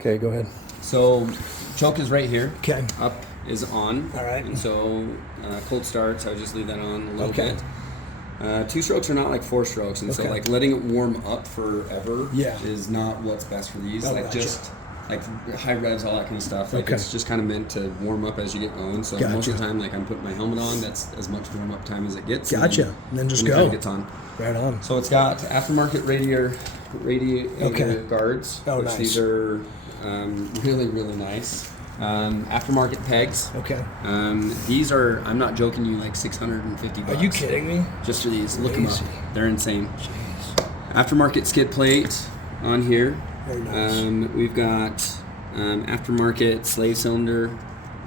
Okay, go ahead. So choke is right here. Okay. Up is on. All right. And so cold starts, I would just leave that on a little Okay. bit. 2 strokes are not like 4 strokes, and so Okay. like letting it warm up forever Yeah. is not what's best for these. Oh, like gotcha. just like high revs, all that kind of stuff. Like Okay. it's just kind of meant to warm up as you get going. So most of Gotcha. the time, like I'm putting my helmet on. That's as much warm up time as it gets. Gotcha. And then just when it go. kinda gets on. Right on. So it's got aftermarket radiator Okay. guards, Oh, which nice. these are really, really nice. Aftermarket pegs. Okay. These are, I'm not joking you, like $650. Are you kidding me? Just for these. Look them up. Crazy. They're insane. Jeez. Aftermarket skid plate on here. Very nice. We've got aftermarket slave cylinder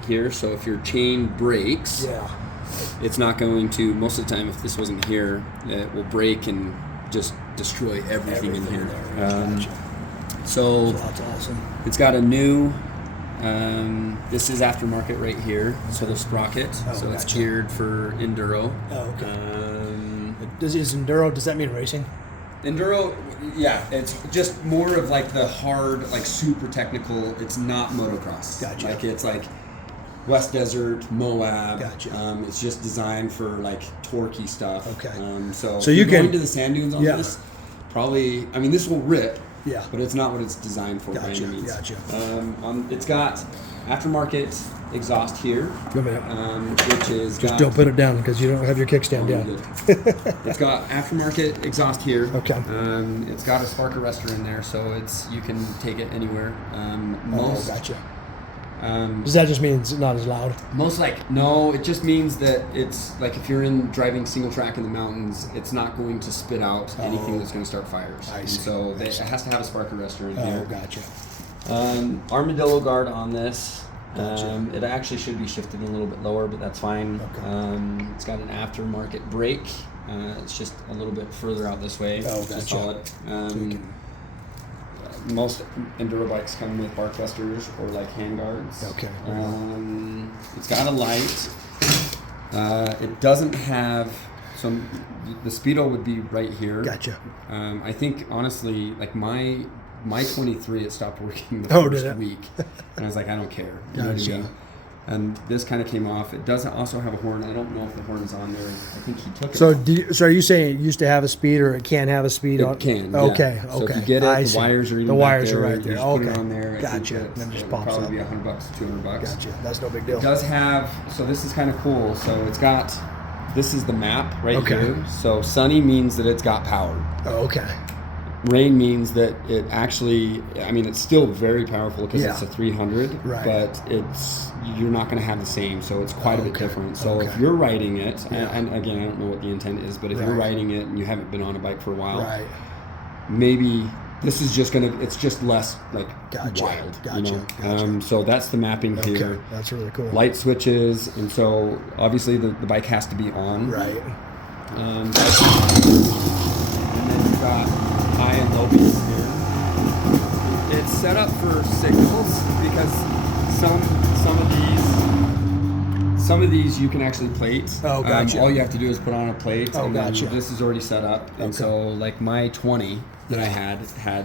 here. So if your chain breaks, Yeah. it's not going to, most of the time if this wasn't here, it will break and just destroy everything in here. Gotcha. So That's awesome. it's got a new, this is aftermarket right here, so the sprocket, Oh, so it's gotcha. geared for Enduro. Oh, okay. Is Enduro, does that mean racing? Enduro, yeah, it's just more of like the hard, like super technical, it's not motocross. Gotcha. Like it's like West Desert, Moab. Gotcha. It's just designed for like torquey stuff. Okay. So So if you you're going can- to the sand dunes on Yeah. this, probably, I mean, this will rip. Yeah. But it's not what it's designed for by Gotcha, any means. gotcha. It's got aftermarket exhaust here, Go ahead. which is Just got, don't put it down because you don't have your kickstand Oh, down. good. It's got aftermarket exhaust here. Okay. It's got a spark arrestor in there, so it's you can take it anywhere. Oh, gotcha. Um, Does that just mean it's not as loud? most like no, it just means that it's like if you're in driving single track in the mountains, it's not going to spit out anything that's going to start fires. I And see. so it has to have a spark arrestor in Oh, here. gotcha. Armadillo guard on this. Gotcha. It actually should be shifted a little bit lower, but that's fine. Okay. It's got an aftermarket brake. It's just a little bit further out this way. Oh, Just gotcha. solid. So you can- Most enduro bikes come with bark busters or like hand guards. Okay. It's got a light. It doesn't have the speedo would be right here. Gotcha. I think honestly, like my 23, it stopped working the Oh, did first it? week, and I was like, I don't care. You know what I Gotcha. mean? And this kind of came off. It doesn't also have a horn. I don't know if the horn is on there. I think he took it. So are you saying it used to have a speed or it can't have a speed on? It can. Okay. Yeah. Okay. So if you get it, I the see. wires are even The back wires there. are right You there. just put Okay. it on there. I think Gotcha. that Then just it pops would probably up. be $100 to $200. Gotcha. That's no big deal. It does have. So this is kind of cool. So it's got. This is the map right Okay. here. So sunny means that it's got power. Oh, okay. Rain means that it actually, I mean, it's still very powerful because Yeah. it's a 300, Right. but you're not going to have the same, so it's quite a bit Okay. different. So if Okay. you're riding it, Yeah. and again, I don't know what the intent is, but if you're Right. riding it and you haven't been on a bike for a while, Right. maybe this is just it's just less like Gotcha. wild, Gotcha. you know? Gotcha. So that's the mapping Okay. here. That's really cool. Light switches, and so obviously the bike has to be on. Right. And then you've got high and low beams here. It's set up for signals because some of these you can actually plate. Oh, gotcha. All you have to do is put on a plate. Oh, and then gotcha. this is already set up, and Okay. so like my 20 that I had I mean,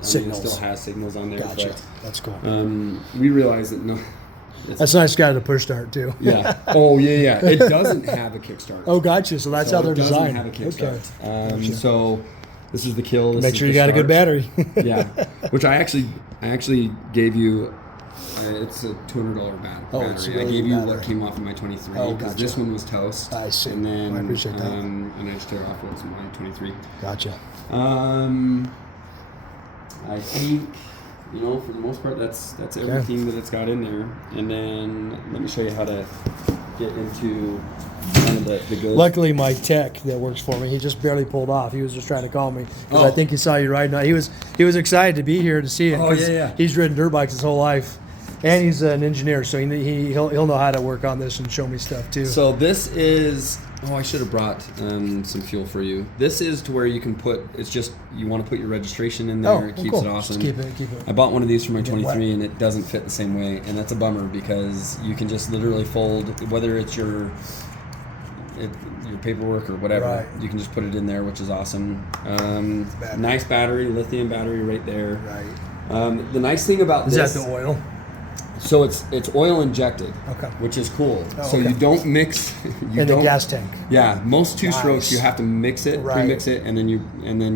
Signals. it still has signals on there. Gotcha. That's cool. But we realized that no. That's nice. Got a push start too. Yeah. Oh yeah. It doesn't have a kickstart. Oh, gotcha. So that's how they're it doesn't designed. have a kickstart. Okay. Gotcha. So this is the kill. This Make is sure the you got a good start. battery. Yeah, which I actually gave you. It's a $200 Oh, battery. it's a I really gave good you battery. what came off of my 23 Oh, because gotcha. this one was toast. I see. And then I appreciate that. and I just took off what's my 23. Gotcha. I think for the most part that's everything that it's got in there. And then let me show you how to get into kind of the goods. Luckily, my tech that works for me, he just barely pulled off. He was just trying to call me because I Oh. think he saw you riding. He was excited to be here to see it. Oh, 'cause yeah. He's ridden dirt bikes his whole life, and he's an engineer, so he'll know how to work on this and show me stuff too. So this is. Oh, I should have brought some fuel for you. This is to where you can put. It's just you want to put your registration in there. Oh, It keeps cool. it awesome. Just keep it. I bought one of these for my Get wet. 23, and it doesn't fit the same way, and that's a bummer because you can just literally fold whether it's your paperwork or whatever. Right. You can just put it in there, which is awesome. Battery. Nice battery, lithium battery right there. Right. The nice thing about Is this, that the oil? so it's oil injected, Okay. which is cool. Oh, so okay. you don't mix. You In don't, the gas tank. Yeah, most two strokes Nice. you have to mix it, Right. pre-mix it, and then you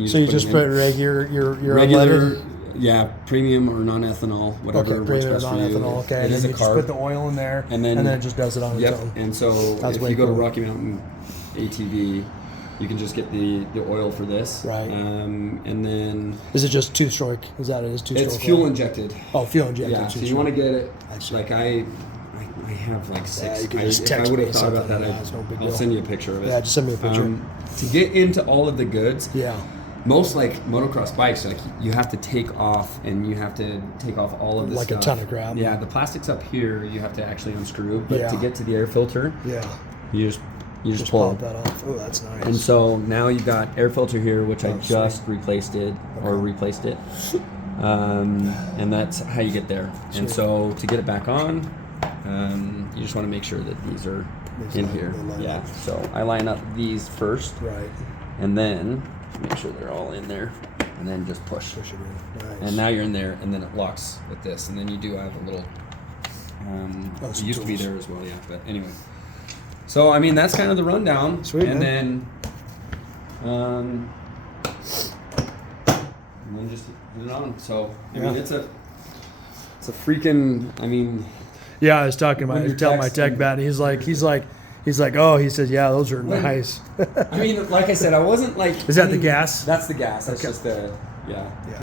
So you put just it put in. regular your regular, unleaded? yeah, premium or non-ethanol, whatever Okay, works premium best for you. non-ethanol. Okay, It and is then a you just carb. put the oil in there, And then- it just does it on Yep. its own. And so That's if way you go to cool. Rocky Mountain ATV, you can just get the oil for this. Right. And then Is it just two-stroke? Is that it? Is two-stroke? it's fuel oil? injected. Oh, fuel injected. Yeah. So you two-stroke. want to get it. I see. Like I have like Yeah, six. you can I, just if text I would me have thought about something. that, Yeah, it's no big I'll deal. send you a picture of it. Yeah, just send me a picture. To get into all of the goods, Yeah. most like motocross bikes, like you have to take off and you have to take off all of this Like a stuff. ton of crap. Yeah, the plastic's up here. You have to actually unscrew, but Yeah. to get to the air filter, Yeah. you just Just pull. pop that off. Oh, that's nice. And so now you got air filter here, which I Oh, just replaced it or replaced it, and that's how you get there. And Sweet. so to get it back on, you just want to make sure that these are These in line- here. they line Yeah. up. So I line up these first, Right. and then make sure they're all in there, and then just push. Push it in. Nice. And now you're in there, and then it locks with this, and then you do have a little. It some used to be tools. there as well, yeah. But anyway, so I mean that's kind of the rundown. Sweet, and man. then, and then just put it on. So I mean Yeah. it's a freaking. I mean, Yeah, I was talking When about. you're Tell my tech texting- bat. And he's like, oh, he says, yeah, those are When- nice. I mean, like I said, I wasn't like. Is that I the mean, gas? That's the gas. That's Okay. just the yeah. Yeah.